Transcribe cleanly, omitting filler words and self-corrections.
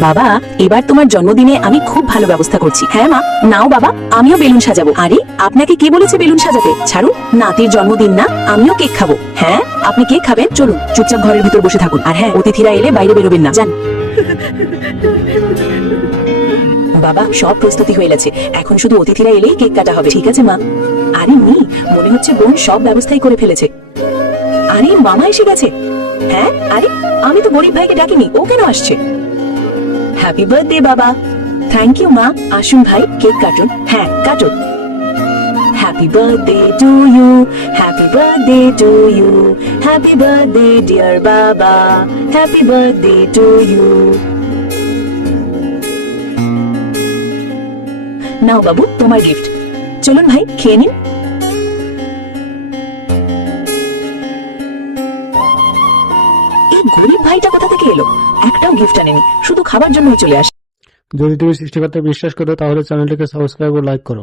বাবা, এবার তোমার জন্মদিনে আমি খুব ভালো ব্যবস্থা করছি। হ্যাঁ মা, নাও বাবা, আমিও বেলুন সাজাবো। আরে, আপনাকে কে বলেছে বেলুন সাজাতে? ছাড়ুন, নাতির জন্মদিন না, আমিও কেক খাবো। হ্যাঁ, আপনি কেক খাবেন? চলুন, চুপচাপ ঘরের ভিতর বসে থাকুন। আর হ্যাঁ, অতিথিরা এলে বাইরে বেরোবেন না, যান। বাবা, সব প্রস্তুতি হয়ে গেছে, এখন শুধু অতিথিরা এলেই কেক কাটা হবে। ঠিক আছে মা। আরে মি, মনে হচ্ছে বোন সব ব্যবস্থাই করে ফেলেছে। আরে, মামা এসে গেছে। হ্যাঁ, আরে আমি তো গরিব ভাইকে ডাকিনি, ও কেন আসছে? হ্যাপি বার্থডে বাবা। থ্যাংক ইউ মা। আসুন ভাই, কেক কাটুন। হ্যাঁ, কাটুন। Happy birthday to you, happy birthday to you, happy birthday dear বাবা, হ্যাপি বার্থডে টু ইউ। নাও বাবু, তোমার গিফট। চলুন ভাই, খেয়ে নিন। এই গরিব ভাইটা কোথা থেকে এলো? একটাও গিফট আনেনি, শুধু খাবার জন্যই চলে আসে। যদি তুমি সৃষ্টিকর্তায় বিশ্বাস করো তাহলে চ্যানেলটিকে সাবস্ক্রাইব ও লাইক করো।